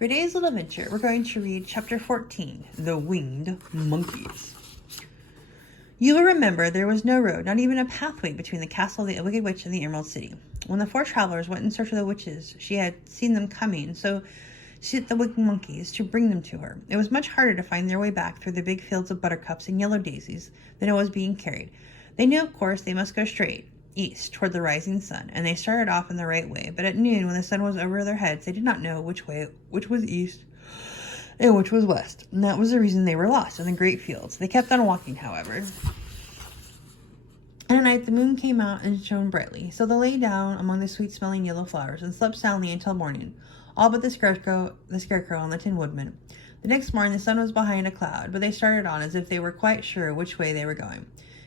For today's little adventure, we're going to read Chapter 14, The Winged Monkeys. You will remember there was no road, not even a pathway between the castle of the Wicked Witch and the Emerald City. When the four travelers went in search of the witches, she had seen them coming, so she sent the winged monkeys to bring them to her. It was much harder to find their way back through the big fields of buttercups and yellow daisies than it was being carried. They knew, of course, they must go straight east toward the rising sun, and they started off in the right way, but at noon, when the sun was over their heads, they did not know which was east and which was west, and that was the reason they were lost in the great fields. They kept on walking, however, and at night the moon came out and shone brightly, so they lay down among the sweet-smelling yellow flowers and slept soundly until morning, all but the scarecrow and the Tin Woodman. The next morning the sun was behind a cloud, but they started on as if they were quite sure which way they were going.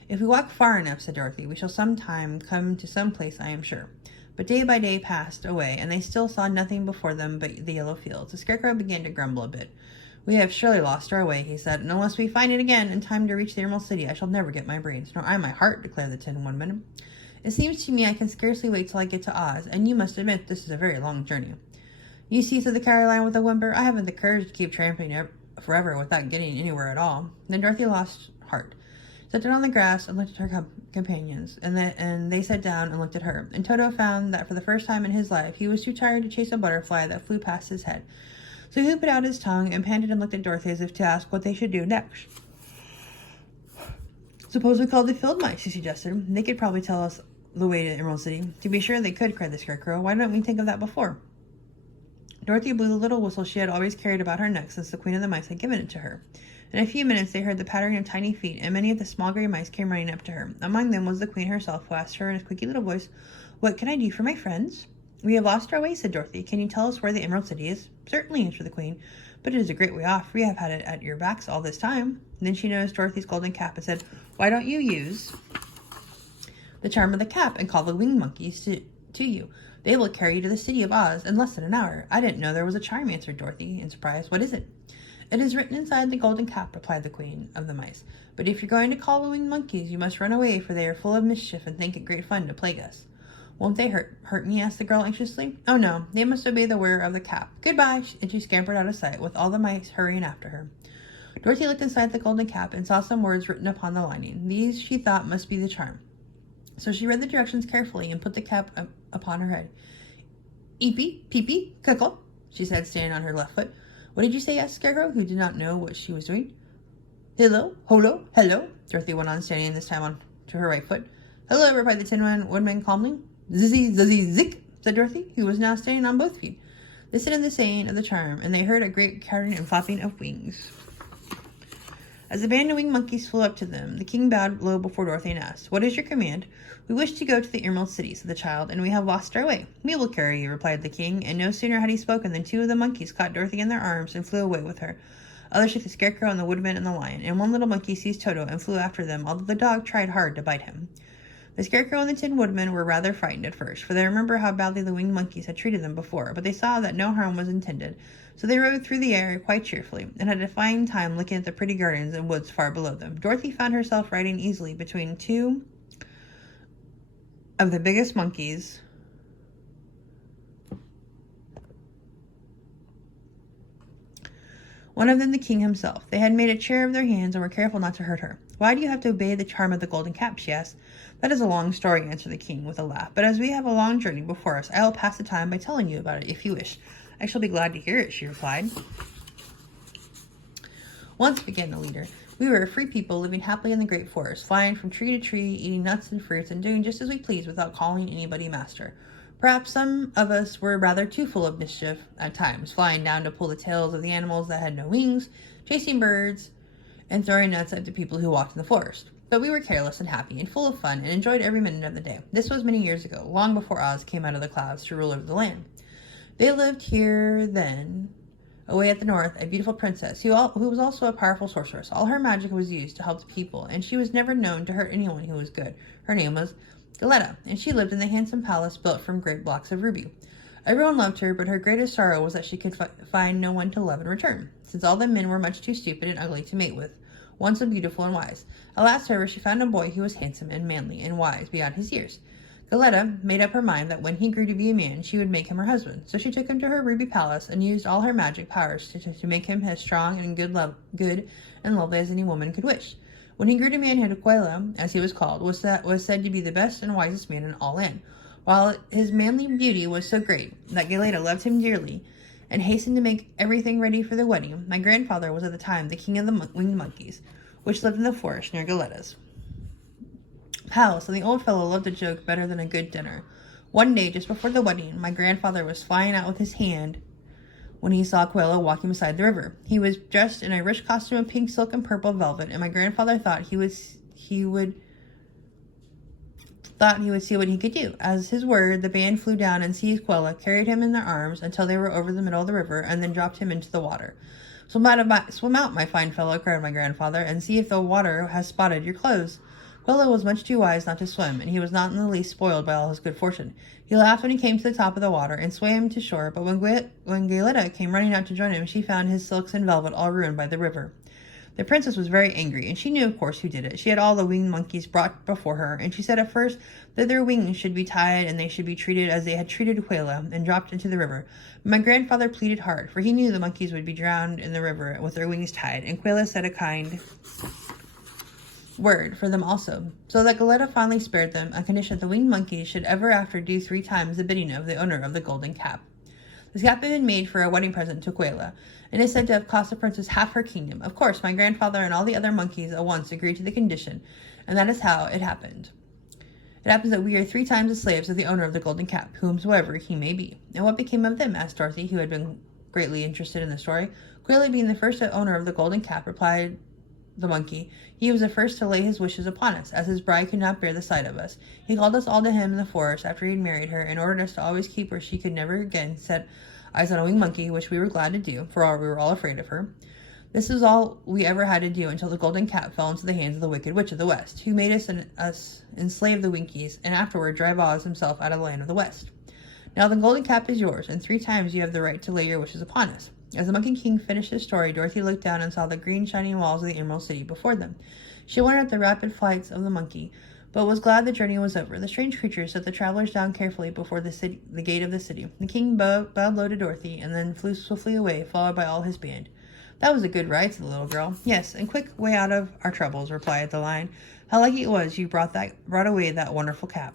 "If we walk far enough," said Dorothy, "we shall sometime come to some place, I am sure." But day by day passed away, and they still saw nothing before them but the yellow fields. The Scarecrow began to grumble a bit. "We have surely lost our way," he said, "and unless we find it again in time to reach the Emerald City, I shall never get my brains, nor I my heart," declared the Tin Woodman. "It seems to me I can scarcely wait till I get to Oz, and you must admit this is a very long journey." "You see," said the Caroline with a whimper, "I haven't the courage to keep tramping forever without getting anywhere at all." Then Dorothy lost heart. Sat down on the grass and looked at her companions, and they sat down and looked at her. And Toto found that for the first time in his life he was too tired to chase a butterfly that flew past his head. So he put out his tongue and panted and looked at Dorothy as if to ask what they should do next. "Suppose we call the field mice," he suggested. "They could probably tell us the way to the Emerald City." "To be sure they could," cried the Scarecrow. "Why don't we think of that before?" Dorothy blew the little whistle she had always carried about her neck since the Queen of the Mice had given it to her. In a few minutes they heard the pattering of tiny feet, and many of the small gray mice came running up to her. Among them was the Queen herself, who asked her in a squeaky little voice, "What can I do for my friends?" "We have lost our way," said Dorothy. "Can you tell us where the Emerald City is?" "Certainly," answered the Queen, "but it is a great way off. We have had it at your backs all this time." Then she noticed Dorothy's golden cap and said, "Why don't you use the charm of the cap and call the winged monkeys to you? They will carry you to the city of Oz in less than an hour." "I didn't know there was a charm," answered Dorothy in surprise. "What is it?" "It is written inside the golden cap," replied the Queen of the Mice. "But if you're going to call the winged monkeys, you must run away, for they are full of mischief and think it great fun to plague us." "Won't they hurt me?" asked the girl anxiously. "Oh, no, they must obey the wearer of the cap. Goodbye," and she scampered out of sight, with all the mice hurrying after her. Dorothy looked inside the golden cap and saw some words written upon the lining. These, she thought, must be the charm. So she read the directions carefully and put the cap upon her head. "Eepy, peepy, cuckle," she said, standing on her left foot. "What did you say?" asked Scarecrow, who did not know what she was doing. "Hello, holo, hello," Dorothy went on, standing this time on to her right foot. "Hello," replied the Tin Woodman calmly. "Zizzy, zizzy, zick," said Dorothy, who was now standing on both feet. They said in the saying of the charm, and they heard a great carrying and flapping of wings. As the band of winged monkeys flew up to them, the king bowed low before Dorothy and asked, "What is your command?" "We wish to go to the Emerald City," said the child, "and we have lost our way." "We will carry you," replied the king, and no sooner had he spoken than two of the monkeys caught Dorothy in their arms and flew away with her. Others took the Scarecrow and the Woodman and the Lion, and one little monkey seized Toto and flew after them, although the dog tried hard to bite him. The Scarecrow and the Tin Woodman were rather frightened at first, for they remembered how badly the winged monkeys had treated them before, but they saw that no harm was intended, so they rode through the air quite cheerfully, and had a fine time looking at the pretty gardens and woods far below them. Dorothy found herself riding easily between two of the biggest monkeys, one of them the king himself. They had made a chair of their hands and were careful not to hurt her. "Why do you have to obey the charm of the golden cap?" she asked. "That is a long story," answered the king with a laugh, "but as we have a long journey before us, I will pass the time by telling you about it, if you wish." "I shall be glad to hear it," she replied. "Once," began the leader, "we were a free people living happily in the great forest, flying from tree to tree, eating nuts and fruits, and doing just as we pleased without calling anybody master. Perhaps some of us were rather too full of mischief at times, flying down to pull the tails of the animals that had no wings, chasing birds, and throwing nuts at the people who walked in the forest. But we were careless and happy and full of fun and enjoyed every minute of the day. This was many years ago, long before Oz came out of the clouds to rule over the land. There lived here then, away at the north, a beautiful princess who was also a powerful sorceress. All her magic was used to help the people, and she was never known to hurt anyone who was good. Her name was Galetta, and she lived in the handsome palace built from great blocks of ruby. Everyone loved her, but her greatest sorrow was that she could find no one to love in return, since all the men were much too stupid and ugly to mate with one so beautiful and wise. At last, however, she found a boy who was handsome and manly and wise beyond his years. Galetta made up her mind that when he grew to be a man, she would make him her husband. So she took him to her ruby palace and used all her magic powers to make him as strong and good and lovely as any woman could wish. When he grew to manhood, Aquila, as he was called, was said to be the best and wisest man in all land. While his manly beauty was so great that Galetta loved him dearly and hastened to make everything ready for the wedding, my grandfather was at the time the king of the winged monkeys, which lived in the forest near Galetta's palace, and the old fellow loved a joke better than a good dinner. One day, just before the wedding, my grandfather was flying out with his hand when he saw Aquila walking beside the river. He was dressed in a rich costume of pink silk and purple velvet, and my grandfather thought he would see what he could do. As his word, the band flew down and seized Aquila, carried him in their arms until they were over the middle of the river, and then dropped him into the water. Swim out, my fine fellow," cried my grandfather, "and see if the water has spotted your clothes." Aquila was much too wise not to swim, and he was not in the least spoiled by all his good fortune. He laughed when he came to the top of the water and swam to shore, but when Galetta came running out to join him, she found his silks and velvet all ruined by the river. The princess was very angry, and she knew, of course, who did it. She had all the winged monkeys brought before her, and she said at first that their wings should be tied and they should be treated as they had treated Aquila and dropped into the river. But my grandfather pleaded hard, for he knew the monkeys would be drowned in the river with their wings tied, and Aquila said a kind word for them also, so that Galetta finally spared them on condition that the winged monkeys should ever after do 3 times the bidding of the owner of the golden cap. This cap had been made for a wedding present to Aquila, and is said to have cost the princess half her kingdom. Of course, my grandfather and all the other monkeys at once agreed to the condition, and that is how it happened. It happens that we are 3 times the slaves of the owner of the golden cap, whomsoever he may be. And what became of them? Asked Dorothy, who had been greatly interested in the story. Aquila, being the first owner of the golden cap, replied the monkey, he was the first to lay his wishes upon us, as his bride could not bear the sight of us. He called us all to him in the forest after he had married her, and ordered us to always keep where she could never again set eyes on a winged monkey, which we were glad to do, for we were all afraid of her. This was all we ever had to do until the golden cap fell into the hands of the wicked witch of the west, who made us enslave the Winkies, and afterward drive Oz himself out of the land of the west. Now the golden cap is yours, and 3 times you have the right to lay your wishes upon us. As the Monkey King finished his story, Dorothy looked down and saw the green shining walls of the Emerald City before them. She wondered at the rapid flights of the monkey, but was glad the journey was over. The strange creatures set the travelers down carefully before the gate of the city. The king bowed low to Dorothy, and then flew swiftly away, followed by all his band. "That was a good ride," said the little girl. "Yes, and quick way out of our troubles," replied the lion. "How lucky it was you brought away that wonderful cap."